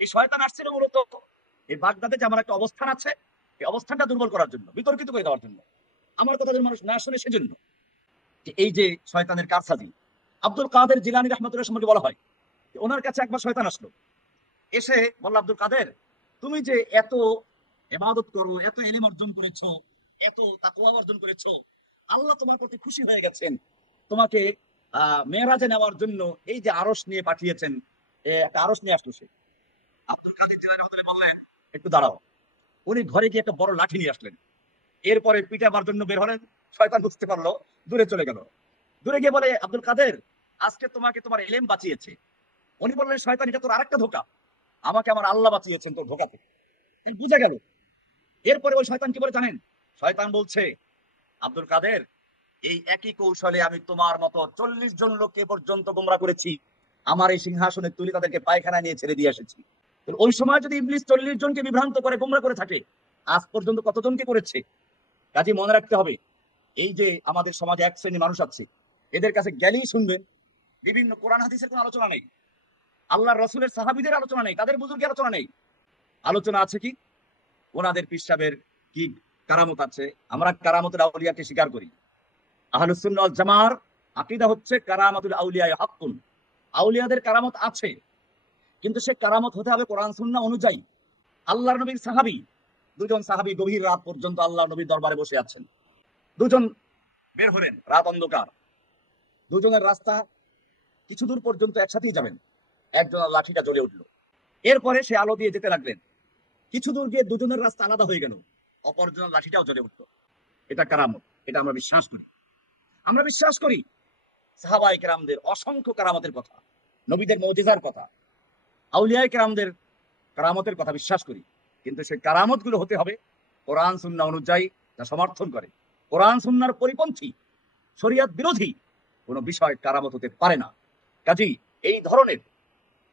এই শয়তান আসছিল মূলত এই বাগদাদে যে আমার একটা অবস্থান আছে, এই অবস্থানটা দুর্বল করার জন্য, বিতর্কিত করে দেওয়ার জন্য, আমার কথা যেন মানুষ না শুনে সেজন্য। এই যে শয়তানের কারসাজি। আব্দুল কাদের জিলানী রাহমাতুল্লাহ সম্পর্কে বলা হয়, ওনার কাছে একবার শয়তান আসলো, এসে বলল, আব্দুল কাদের, তুমি যে এত ইবাদত করো, এত ইলম অর্জন করেছো, এত তাকওয়া অর্জন করেছো, আল্লাহ তোমার প্রতি খুশি হয়ে গেছেন, তোমাকে মেরাজে নেওয়ার জন্য এই যে আরশ নিয়ে পাঠিয়েছেন। একটা আরশ নিয়ে আসলো সে। আব্দুল কাদের জিলানী রাহমাতুল্লাহ বললেন, একটু দাঁড়াও। উনি ঘরে গিয়ে একটা বড় লাঠি নিয়ে আসলেন। এরপরে পিটাবার জন্য বের হলেন। শয়তান বুঝতে পারলো, দূরে চলে গেল। দূরে গিয়ে বলে, আব্দুল কাদের, আজকে তোমাকে তোমার ইলম বাঁচিয়েছে। উনি বললেন, শয়তান, এটা তোর আরেকটা ধোঁকা, আমাকে আমার আল্লাহ বাঁচিয়েছেন তোর ধোঁকা থেকে। বুঝে গেল। এরপরে ওই শয়তান কি বলে জানেন? শয়তান বলছে, আব্দুল কাদের, এই একই কৌশলে আমি তোমার মতো 40 জন লোককে পর্যন্ত গোমরা করেছি, আমার এই সিংহাসনে তুলে তাদেরকে পায়খানা নিয়ে ছেড়ে দিয়ে এসেছি। ওই সময় যদি ইবলিস 40 জনকে বিভ্রান্ত করে গোমরা করে থাকে, আজ পর্যন্ত কতজনকে করেছে? কাজে মনে রাখতে হবে, এই যে আমাদের সমাজে এক শ্রেণী মানুষ আছে, এদের কাছে গেলেই শুনবেন বিভিন্ন কোরআন হাদিসের কোনো আলোচনা নেই, আল্লাহ রসুলের সাহাবীদের আলোচনা নেই, তাদের বুজুর্গের আলোচনা নেই। আলোচনা আছে কি ওনাদের পীর সাহেবের কি কারামত আছে। আমরা কারামতুল আউলিয়াকে স্বীকার করি। আহলুস সুন্নাহ ওয়াল জামার আকীদা হচ্ছে কারামাতুল আউলিয়া হাক্কুন, আউলিয়াদের কারামত আছে, কিন্তু সে কারামত হতে হবে কোরআন সুন্নাহ অনুযায়ী। আল্লাহর নবীর সাহাবী, 2 জন সাহাবী গভীর রাত পর্যন্ত আল্লাহর নবীর দরবারে বসে আছেন। 2 জন বের হলেন, রাত অন্ধকার, 2 জনের রাস্তা কিছু দূর পর্যন্ত একসাথেই যাবেন। একজনের লাঠিটা জ্বলে উঠলো, এরপরে সে আলো দিয়ে যেতে লাগলেন। কিছু দূর গিয়ে 2 জনের রাস্তা আলাদা হয়ে গেল, অপরজনের লাঠিটাও জ্বলে উঠলো। এটা কারামত, এটা আমরা বিশ্বাস করি। আমরা বিশ্বাস করি সাহাবায়ে কেরামদের অসংখ্য কারামতের কথা, নবীদের মুজিজার কথা, আউলিয়ায়ে কেরামদের কারামতের কথা বিশ্বাস করি। কিন্তু সেই কারামত গুলো হতে হবে কোরআন সুন্নাহ অনুযায়ী, যা সমর্থন করে। কোরআন সুন্নাহর পরিপন্থী, শরিয়ত বিরোধী কোন বিষয় কারামত হতে পারে না। কাজেই এই ধরনের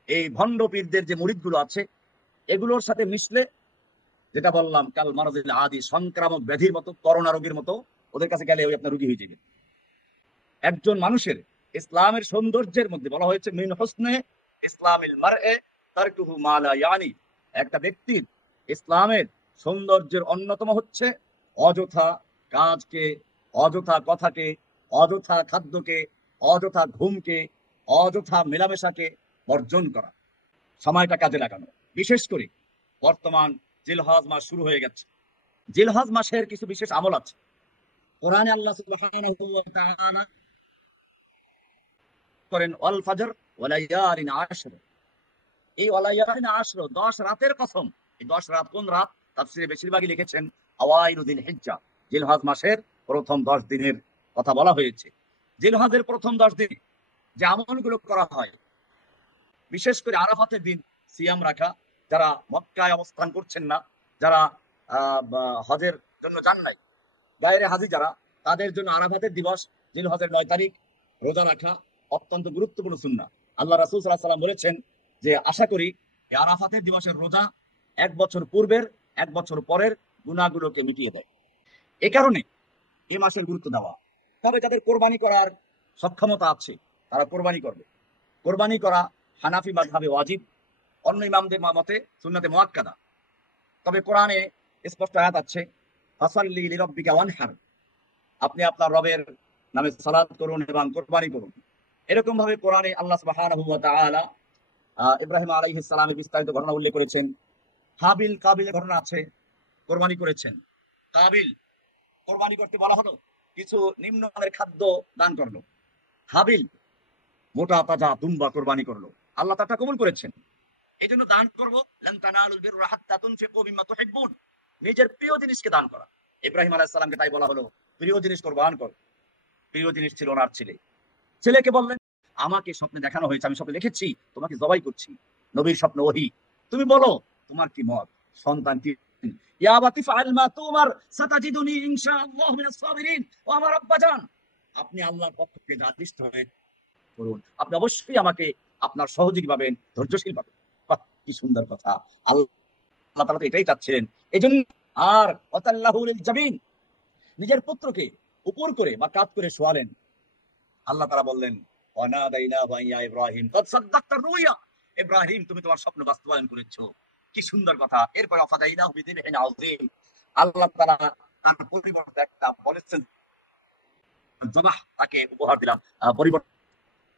এই ভণ্ড পীরদের যে মুরিদগুলো আছে, এগুলোর সাথে মিশলে, যেটা বললাম কাল মারাজিল আদি, সংক্রামক ব্যাধির মতো, করোনা রোগের মতো, ওদের কাছে গেলে ওই আপনার রোগী হয়ে যাবে। একজন মানুষের ইসলামের সৌন্দর্যের মধ্যে বলা হয়েছে মিন হুসনে ইসলামিল মারএ তারকুহু মা লা ইয়ানি। একটা ব্যক্তির ইসলামের সৌন্দর্যের অন্যতম হচ্ছে অযথা কাজকে, অযথা কথাকে, অযথা খাদ্যকে, অযথা ঘুমকে, অযথা মেলামেশাকে বর্জন করা, সময়টা কাজে লাগানো। বিশেষ করে বর্তমান জিলহজ মাস শুরু হয়ে গেছে। জিলহজ মাসের কিছু বিশেষ আমল আছে। কোরআনে আল্লাহ সুবহানাহু ওয়া তাআলা করেন ওয়াল ফাজর ওয়ালায়ালিন আশর। এই ওয়ালায়ালিন আশর 10 রাতের কসম। এই 10 রাত কোন রাত? তাফসীরে বেশিরভাগই লিখেছেন আওয়াইলু যিল হিজ্জা, জিলহজ মাসের প্রথম 10 দিনের কথা বলা হয়েছে। জিলহজের প্রথম 10 দিন যে আমলগুলো করা হয়, বিশেষ করে আরাফাতের দিন সিয়াম রাখা, যারা মক্কায় অবস্থান করছেন না, যারা হজের জন্য যান নাই, বাইরে হাজি যারা, তাদের জন্য আরাফাতের দিবস জিলহজের 9 তারিখ রোজা রাখা অত্যন্ত গুরুত্বপূর্ণ সুন্নাহ। আল্লাহ রাসূল সাল্লাল্লাহু আলাইহি ওয়াসাল্লাম বলেছেন যে আশা করি এই আরাফাতের দিবসের রোজা 1 বছর পূর্বের 1 বছর পরের গুনাহগুলোকে মিটিয়ে দেয়। এ কারণে এই মাসের গুরুত্ব দেওয়া। তবে যাদের কোরবানি করার সক্ষমতা আছে তারা কোরবানি করবে। কোরবানি করা হানাফি মাযহাবে ওয়াজিব, অন্য ইমামদের মতে সুন্নাতে মুআক্কাদা। তবে কোরআনে স্পষ্ট আয়াত আছে ফাসাল্লি লিরাব্বিকা ওয়ানহার, আপনি আপনার রবের নামে সালাত করুন এবং কোরবানি করুন। এরকম ভাবে কোরআনে আল্লাহ সুবহানাহু ওয়া তাআলা ইব্রাহিম আলাইহিস সালামের বিস্তারিত ঘটনা উল্লেখ করেছেন। হাবিল কাবিলের ঘটনা আছে, কোরবানি করেছেন। কাবিল কোরবানি করতে বলা হলো, কিছু নিম্নমানের খাদ্য দান করলো। হাবিল মোটা তাজা দুম্বা কোরবানি করলো, আল্লাহ তাটা কবুল করেছেন। এই জন্য দান করবো, লান তানালুল বিররা হাত্তা তুনফিকু মিম্মা তুহিব্বুন, নিজের প্রিয় জিনিসকে দান করা। ইব্রাহিম আলাইহিস সালামকে তাই বলা হলো প্রিয় জিনিস কোরবান কর। প্রিয় জিনিস ছিল ওনার ছেলে। ছেলেকে বললেন আমাকে স্বপ্নে দেখানো হয়েছে, আমি স্বপ্নে দেখেছি তোমাকে জবাই করছি। নবীর স্বপ্ন ওহী, তুমি বলো তোমার কি মত। সন্তান কি, ইয়া আবাতি ফাআল মা তুমার সাতাজিদুনি ইনশাআল্লাহু মিনাস সাবিরিন। ও আমার আব্বাজান, আপনি আল্লাহর পক্ষ থেকে যা আদিষ্ট হয়ে করুন, আপনি অবশ্যই আমাকে আপনার সহযোগী পাবেন, ধৈর্যশীল পাবেন। বাহ, কি সুন্দর কথা। আল্লাহ তাআলা তো এটাই চাচ্ছিলেন। এজন্য আর ওয়াতাল্লাহু লিল জাবিন, নিজের পুত্রকে উপর করে বা কাত করে শোয়ালেন। আল্লাহ তাআলা বললেন ওয়ানাদাইনাহু ইয়া ইব্রাহিম কদ সাদ্দাকতা রুয়া, ইব্রাহিম তুমি তোমার স্বপ্ন বাস্তবায়ন করেছো। কি সুন্দর কথা। এরপর ওয়াফাদাইনাহু বিযিবহিন আযীম, আল্লাহ তাআলা তার পরিবর্তে একটা বলেছেন জবাহ, তাকে উপহার দিলাম, পরিবর্তে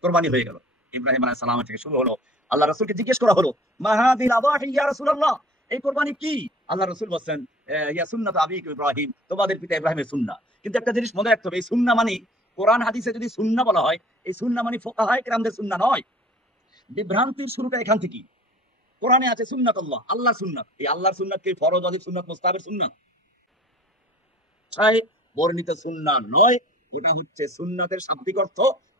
কোরবানি হয়ে গেল। ইব্রাহিম আলাইহিস সালাম থেকে শুরু হলো। আল্লাহ রাসূলকে জিজ্ঞেস করা হলো মা হাদিল আযাহি ইয়া রাসূলুল্লাহ, এই কোরবানি কি? আল্লাহ রাসূল বলেন ইয়া সুন্নাত আবিক ইব্রাহিম, তোমাদের পিতা ইব্রাহিমের সুন্নাহ। কিন্তু একটা জিনিস মনে রাখতে হবে, এই সুন্নাহ মানে কোরআন হাদিসে যদি সুন্নাহ বলা হয়, এই সুন্নাহ মানে ফুকাহায়ে কেরামদের সুন্নাহ নয়। বিভ্রান্তির শুরুটা এখান থেকেই। কোরআনে আছে সুন্নাতুল্লাহ, আল্লাহর সুন্নাত। এই আল্লাহর সুন্নাত কি ফরজ, ওয়াজিব, সুন্নাত, মুস্তাহাবের সুন্নাত? বর্ণিত সুন্নাহ নয়, ওটা হচ্ছে সুন্নাতের শাব্দিক অর্থ,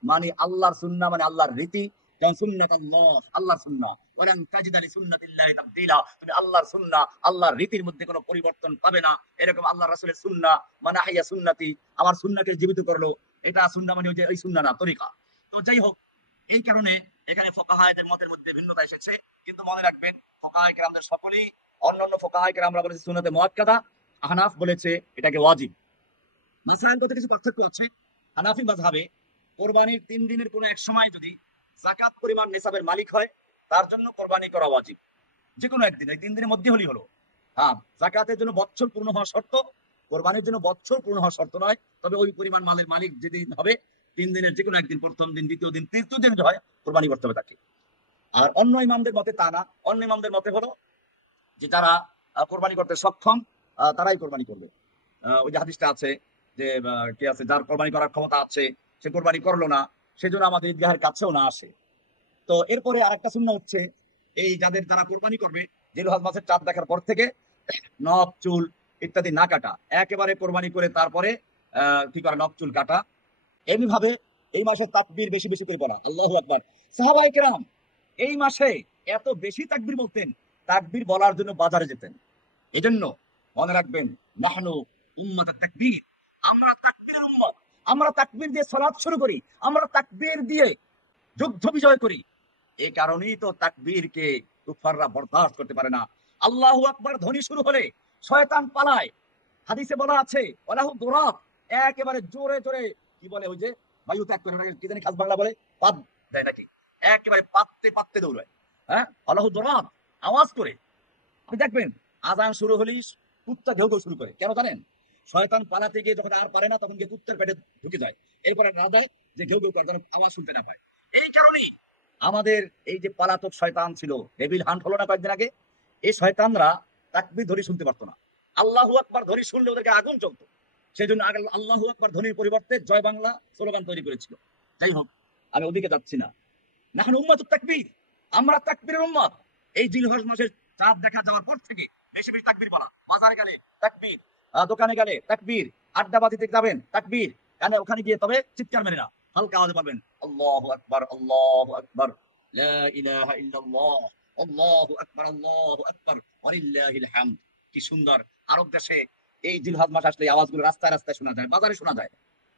মানে আল্লাহর সুন্নাহ মানে আল্লাহর রীতি। যেমন সুন্নাতুল্লাহ, আল্লাহর সুন্নাহ, ওয়ালান তাজিদা লিসুন্নাতিল্লাহি তাবদীলা, তুমি আল্লাহর সুন্নাহ, আল্লাহর রীতির মধ্যে কোনো পরিবর্তন পাবে না। এরকম আল্লাহ রাসূলের সুন্নাহ মানে হাইয়া সুন্নতি, আমার সুন্নাহকে জীবিত করলো, এটা সুন্নাহ মানে ওই সুন্নাহ না, তরিকা। তো যাই হোক, এই কারণে এখানে ফুকাহায়েদের মতের মধ্যে ভিন্নতা এসেছে। কিন্তু মনে রাখবেন ফুকাহায়ে কেরামদের সকলেই, অন্যান্য ফুকাহায়ে কেরামরা বলেছে সুন্নাতে মুআক্কাদা, আহনাফ বলেছে এটাকে ওয়াজিব। মাসাইলগত কিছু পার্থক্য আছে। হানাফি মাযহাবে কোরবানির 3 দিনের কোনো এক সময় যদি যাকাত পরিমাণ নিসাবের মালিক হয়, তার জন্য কোরবানি করা ওয়াজিব। যে কোনো একদিন, এই 3 দিনের মধ্যে হলেই হলো। হ্যাঁ, যাকাতের জন্য বছর পূর্ণ হওয়া শর্ত, কোরবানির জন্য বছর পূর্ণ হওয়া শর্ত নয়। তবে ওই পরিমাণ মালের মালিক যেদিন হবে, 3 দিনের যে কোনো একদিন, প্রথম দিন, দ্বিতীয় দিন, তৃতীয় দিন হয়, কোরবানি করতে হবে তাকে। আর অন্য ইমামদের মতে তা না। অন্য ইমামদের মতে হলো যে যারা কোরবানি করতে সক্ষম তারাই কোরবানি করবে। ওই যে হাদিসটা আছে যে কি আছে, যার কোরবানি করার ক্ষমতা আছে সে কোরবানি করলো না, সেজন্য আমাদের ঈদগাহের কাছেও না আসে। তো এরপরে আরেকটা সুন্নাহ হচ্ছে, এই যাদের যারা কোরবানি করবে, জিলহজ মাসের চাঁদ দেখার পর থেকে নখ চুল ইত্যাদি না কাটা, একেবারে কোরবানি করে তারপরে কি করে নখ চুল কাটা। এমনিভাবে এই মাসে তাকবীর বেশি বেশি করে বলা, আল্লাহু আকবার। সাহাবায়ে কেরাম এই মাসে এত বেশি তাকবীর বলতেন, তাকবীর বলার জন্য বাজারে যেতেন। এজন্য মনে রাখবেন নাহনু উম্মাতুত তাকবীর, আমরা আমরা তাকবীর দিয়ে সালাত শুরু করি, আমরা তাকবীর দিয়ে যুদ্ধ বিজয় করি। এই কারণেই তো তাকবীরকে কুফাররা বরদাস্ত করতে পারে না। আল্লাহু আকবার ধ্বনি শুরু হলে শয়তান পালায়। হাদিসে বলা আছে ওয়ালাহু দুরাব, একেবারে জোরে জোরে কি বলে ওই যে বায়ু ত্যাগ করে নাকি কি জানি খাস বাংলা বলে, পাত দেয় নাকি, একেবারে পাততে পাততে দৌড়ায়। হ্যাঁ, আল্লাহু দুরাব আওয়াজ করে। আপনি দেখবেন আযান শুরু হলেই কুত্তা ঘেউ ঘেউ শুরু করে, কেন জানেন? শয়তান পালাতে গিয়ে যখন আর পারে না তখন গিয়ে কুত্তার পেটে ঢুকে যায়, এরপরে না দেয় যে ঘেউ ঘেউ করে যেন আওয়াজ শুনতে না পায়। এই কারণেই আমাদের এই যে পালাতক শয়তান ছিল, ডেভিল হান্ট হলো না কয়েকদিন আগে, এই শয়তানরা তাকবীর ধ্বনি শুনতে পারতো না। আল্লাহু আকবার ধ্বনি শুনলে ওদেরকে আগুন জ্বলতো। সেই জন্য আগে আল্লাহু আকবার ধ্বনির পরিবর্তে জয় বাংলা স্লোগান তৈরি করেছিল। যাই হোক, আমি ওদিকে যাচ্ছি না। নাহনু উম্মাতুত তাকবীর, আমরা তাকবীরের উম্মত। এই জিলহজ মাসের চাঁদ দেখা যাওয়ার পর থেকে বেশি বেশি তাকবীর বলা, বাজারে গেলে তাকবীর, দোকানে গেলে তাকবীর, আড্ডাবাজিতে যাবেন তাকবীর, কানে ওখানে গিয়ে তবে চিৎকার মেরে না, হালকা আওয়াজে পাবেন আল্লাহু আকবার, আল্লাহু আকবার, লা ইলাহা ইল্লাল্লাহ, আল্লাহু আকবার, আল্লাহু আকবার, ওয়ালিল্লাহিল হামদ। কি সুন্দর! আরব দেশে এই জিলহজ মাস আসলে এই আওয়াজগুলো রাস্তায় রাস্তায় শোনা যায়, বাজারে শোনা যায়।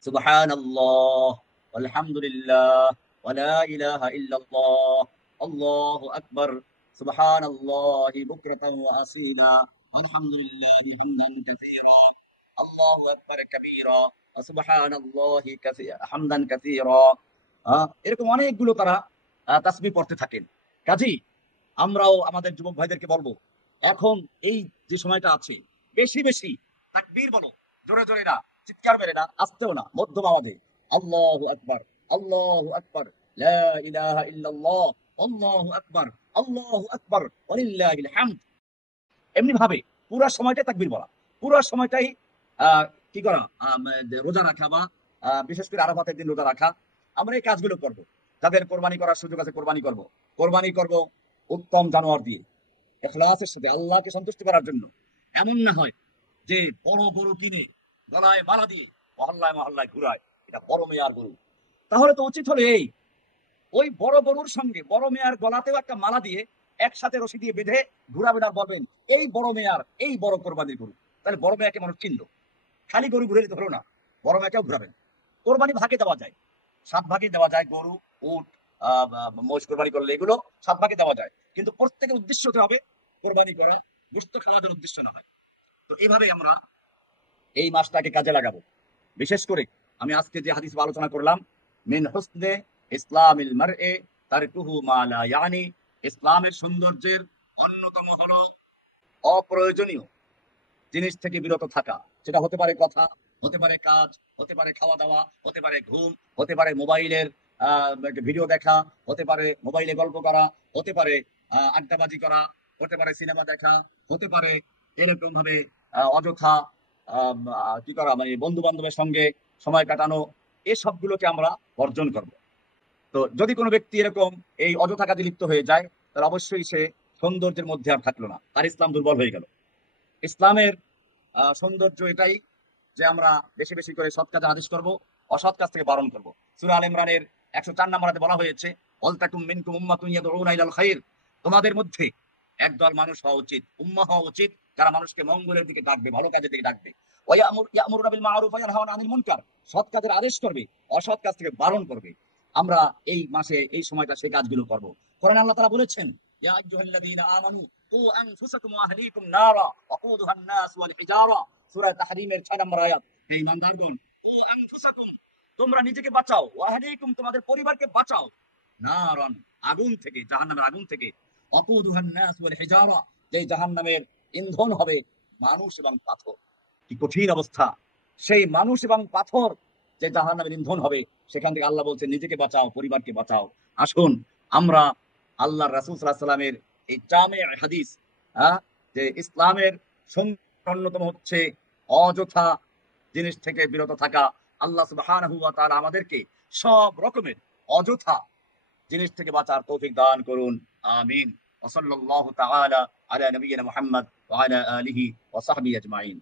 সুবহানাল্লাহ, আলহামদুলিল্লাহ, ওয়ালা ইলাহা ইল্লাল্লাহ, আল্লাহু আকবার, সুবহানাল্লাহি বুকরাতান ওয়া আসীলা, আলহামদুলিল্লাহি হামদান কাসীরা, আল্লাহু আকবার কাবীরা, সুবহানাল্লাহি হামদান কাসীরা। এরকম অনেকগুলো তারা তাসবিহ পড়তে থাকেন। কাজেই আমরাও আমাদের যুবক ভাইদেরকে বলবো, এখন এই যে সময়টা আছে বেশি বেশি তাকবীর বলো, জোরে জোরে না, চিৎকার মেরে না, আস্তেও না, মধ্যম আওয়াজে আল্লাহু আকবার, আল্লাহু আকবার, লা ইলাহা ইল্লাল্লাহ, আল্লাহু আকবার, আল্লাহু আকবার, ওয়ালিল্লাহিল হামদ। এমনি ভাবে পুরো সময়টাই তাকবীর বলা, পুরো সময়টাই আহ, কি করা, রোজা রাখা বা বিশেষ করে আরাফাতের দিন রোজা রাখা। আমরা এই কাজগুলো করব। যাদের কোরবানি করার সুযোগ আছে কোরবানি করব, কোরবানি করব উত্তম জানোয়ার দিয়ে, ইখলাসের সাথে, আল্লাহকে সন্তুষ্টি করার জন্য। এমন না হয় যে বড় গরু কিনে গলায় মালা দিয়ে মহল্লায় মহল্লায় ঘুরায়, এটা বড় মেয়ার গরু। তাহলে তো উচিত হলো এই, ওই বড় গরুর সঙ্গে বড় মেয়ার গলাতেও একটা মালা দিয়ে একসাথে রশি দিয়ে বেঁধে ঘুরাবেন আর বলবেন এই বড় মেয়ার, এই বড় কোরবানির গরু। তাহলে বড় মেয়াকে মানুষ চিনলো। খালি গরু ঘুরে দিতে হলো না, বড় মেয়াকেও ঘুরাবেন। কোরবানি ভাগে দেওয়া যায়, 7 ভাগে দেওয়া যায়। গরু, উট, মোষ কোরবানি করলে এগুলো 7 ভাগে দেওয়া যায়, কিন্তু প্রত্যেকের উদ্দেশ্য হতে হবে কোরবানি করা, গোশত খাওয়ার উদ্দেশ্য না হয়। তো এইভাবে আমরা এই মাসটাকে কাজে লাগাবো। বিশেষ করে আমি আজকে যে হাদিস আলোচনা করলাম, মিন হুসনে ইসলামিল মারএ তারকুহু মা লা ইয়ানি, ইসলামের সৌন্দর্যের অন্যতম হলো অপ্রয়োজনীয় জিনিস থেকে বিরত থাকা। সেটা হতে পারে কথা, হতে পারে কাজ, হতে পারে খাওয়া দাওয়া, হতে পারে ঘুম, হতে পারে মোবাইলের ভিডিও দেখা, হতে পারে মোবাইলে গল্প করা, হতে পারে আড্ডাবাজি করা, হতে পারে সিনেমা দেখা, হতে পারে এরকম ভাবে অযথা কি করা, মানে বন্ধু বান্ধবের সঙ্গে সময় কাটানো। এই সবগুলোকে আমরা বর্জন করব। তো যদি কোনো ব্যক্তি এরকম এই অযথা কাজে লিপ্ত হয়ে যায়, তাহলে অবশ্যই সে সৌন্দর্যের মধ্যে আর থাকলো না, তার ইসলাম দুর্বল হয়ে গেল। ইসলামের সৌন্দর্য এটাই যে আমরা বেশি বেশি করে সৎ কাজে আদেশ করব, অসৎ কাজ থেকে বারণ করব। সূরা আল ইমরানের 104 নম্বরে বলা হয়েছে ওয়ালতাকুম মিনকুম উম্মাতুন ইয়াদউনা ইলাল খায়র, তোমাদের মধ্যে একদল মানুষ হওয়া উচিত, উম্মাহ হওয়া উচিত, যারা মানুষকে মঙ্গলের দিকে ডাকবে, ভালো কাজের দিকে ডাকবে। ওয়া ইয়ামুরুনা বিল মা'রুফ ওয়া ইয়ানহাউনা আনিল মুনকার, সৎ কাজের আদেশ করবে, অসৎ কাজ থেকে বারণ করবে। আমরা এই মাসে এই সময়টা সেই কাজগুলো করব। কোরআনে আল্লাহ তাআলা বলেছেন ইয়া আইয়ুহাল্লাযীনা আমানু কু আনফুসাকুম ওয়া আহলিকুম নারা ওয়াকুদুহান নাস ওয়াল হিজারা, সূরা তাহরীমের 6 নম্বর আয়াত। হে ঈমানদারগণ, কু আনফুসাকুম, তোমরা নিজেকে বাঁচাও, ওয়া আহলিকুম, তোমাদের পরিবারকে বাঁচাও, নারান, আগুন থেকে, জাহান্নামের আগুন থেকে, ওয়াকুদুহান নাস ওয়াল হিজারা, যে জাহান্নামের ইন্ধন হবে মানুষ এবং পাথর। কি কঠিন অবস্থা! সেই মানুষ এবং পাথর যে জাহান্নামের ইন্ধন হবে, সেখান থেকে আল্লাহ বলছেন নিজেকে বাঁচাও, পরিবারকে বাঁচাও। আসুন আমরা আল্লাহর রাসূল সাল্লাল্লাহু আলাইহি ওয়াসাল্লামের এই জামে হাদিস, যে ইসলামের অন্যতম হচ্ছে অযথা জিনিস থেকে বিরত থাকা। আল্লাহ সুবহানাহু ওয়া তাআলা আমাদেরকে সব রকমের অযথা জিনিস থেকে বাঁচার তৌফিক দান করুন। আমিন। ওয়া সাল্লাল্লাহু তাআলা আলা নবিয়িনা মুহাম্মদ ওয়া আলা আলিহি ওয়া সাহবিহি আজমাইন।